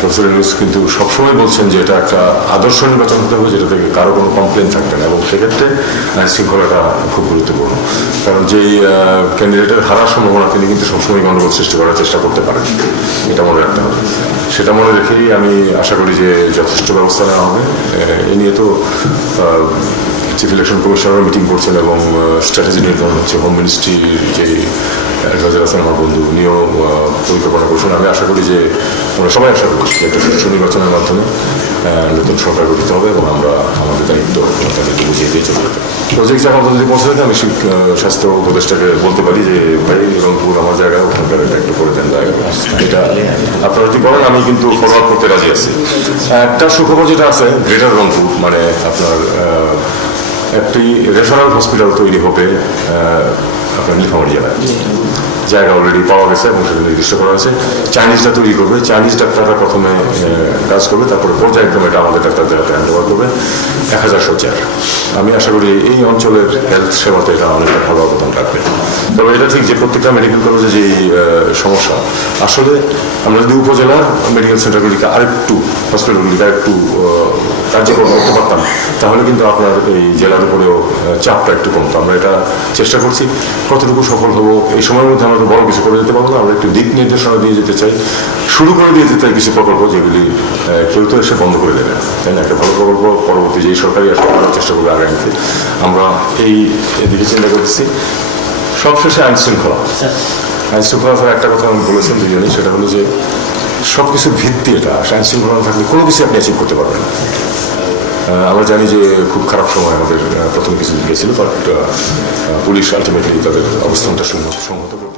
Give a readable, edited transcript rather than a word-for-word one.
Professor Yunus কিন্তু সবসময় বলছেন যে এটা একটা আদর্শ নির্বাচন হতে হবে, যেটা থেকে কারো কোনো কমপ্লেন থাকবে না, এবং সেক্ষেত্রে আইন শৃঙ্খলাটা খুব গুরুত্বপূর্ণ। কারণ যেই ক্যান্ডিডেটের হারার সম্ভাবনা, তিনি কিন্তু সবসময় গণ্ডগোল সৃষ্টি করার চেষ্টা করতে পারেন, এটা মনে রাখতে হবে। সেটা মনে রেখেই আমি আশা করি যে যথেষ্ট ব্যবস্থা নেওয়া হবে। এ নিয়ে তো চিফ ইলেকশন কমিশনারও মিটিং করছেন এবং স্ট্র্যাটেজি নির্ধারণ হচ্ছে। হোম মিনিস্ট্রির যে অ্যাডভাইজার আছেন আমার বন্ধু, উনিও পরিকল্পনা করছেন। আমি আশা করি যে আমরা সবাই আশা করি যে একটা সুষ্ঠু নির্বাচনের মাধ্যমে নতুন সরকার গঠিত হবে এবং আমরা আমাদের দায়িত্ব তাদেরকে বুঝিয়ে দিয়ে চলে যাবে। প্রজেক্ট এখন যদি পৌঁছে থাকে, আমি স্বাস্থ্য উপদেষ্টাকে বলতে পারি যে ভাই রংপুর আমার জায়গায়, ওখানকার একটু করে দেন জায়গা। এটা আপনারা যদি বলেন, আমি কিন্তু ফলো আপ করতে রাজি আছি। একটা সুখবর যেটা আছে, গ্রেটার রংপুর মানে আপনার একটি রেফারেল হসপিটাল তৈরি হবে আপনার নীলফামারী জেলায়। জায়গা অলরেডি পাওয়া গেছে এবং সেটা নির্দিষ্ট করা হয়েছে। চাইনিজটা তৈরি করবে, চাইনিজ ডাক্তাররা প্রথমে কাজ করবে, তারপরে পর্যায়ক্রমে এটা আমাদের ডাক্তারদের হাতে হ্যান্ড ওভার করবে। 1000 শয্যার। আমি আশা করি এই অঞ্চলের হেলথ সেবাতে এটা অনেকটা ভালো অবদান রাখবে। তবে এটা ঠিক যে প্রত্যেকটা মেডিকেল কলেজে যে সমস্যা, আসলে আমরা যদি উপজেলার মেডিকেল সেন্টারগুলিকে আরেকটু, হসপিটালগুলিকে আরেকটু কার্যকর করতে পারতাম, তাহলে কিন্তু আপনার এই জেলার উপরেও চাপটা একটু কমতো। আমরা এটা চেষ্টা করছি, কতটুকু সফল হবো এই সময়ের মধ্যে আমরা তো বড় কিছু করে যেতে পারবো না। আমরা একটু দিক নির্দেশনা দিয়ে যেতে চাই, শুরু করে দিয়ে যেতে চাই কিছু প্রকল্প, যেগুলি কেউ তো এসে বন্ধ করে দেবে, তাই না? একটা ভালো প্রকল্প পরবর্তী যেই সরকারি আসলে করার চেষ্টা করবে আগামীতে। আমরা এদিকে চিন্তা করতেছি। সবশেষে আইন শৃঙ্খলা। আইন শৃঙ্খলা একটা কথা আমি বলেছেন দুজনেই, সেটা হলো যে সব কিছুর ভিত্তি এটা। আইন শৃঙ্খলা থাকলে কোনো কিছু আপনি অ্যাচিভ করতে পারবেন না। আমরা জানি যে খুব খারাপ সময় আমাদের প্রথম কিছু গিয়েছিল, বাট পুলিশ আলটিমেটলি তাদের অবস্থানটা সংহত করে